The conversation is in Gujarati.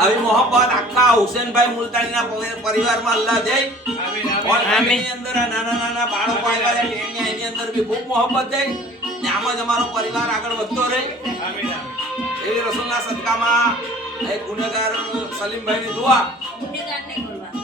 આવી મોહબ્બત આખા હુસેનભાઈ મુલતાણીના પરિવારમાં અલ્લાહ દે ઓર આમીન અંદર નાના નાના બાળકો આવ્યા છે એની અંદર બી ખૂબ મોહબ્બત દે ને આમ જ અમારો પરિવાર આગળ વધતો રહે આમીન એવી રસૂલના સદકામાં એ ગુનેગાર સલીમભાઈની દુઆ ગુનેગાર નહીં બોલવા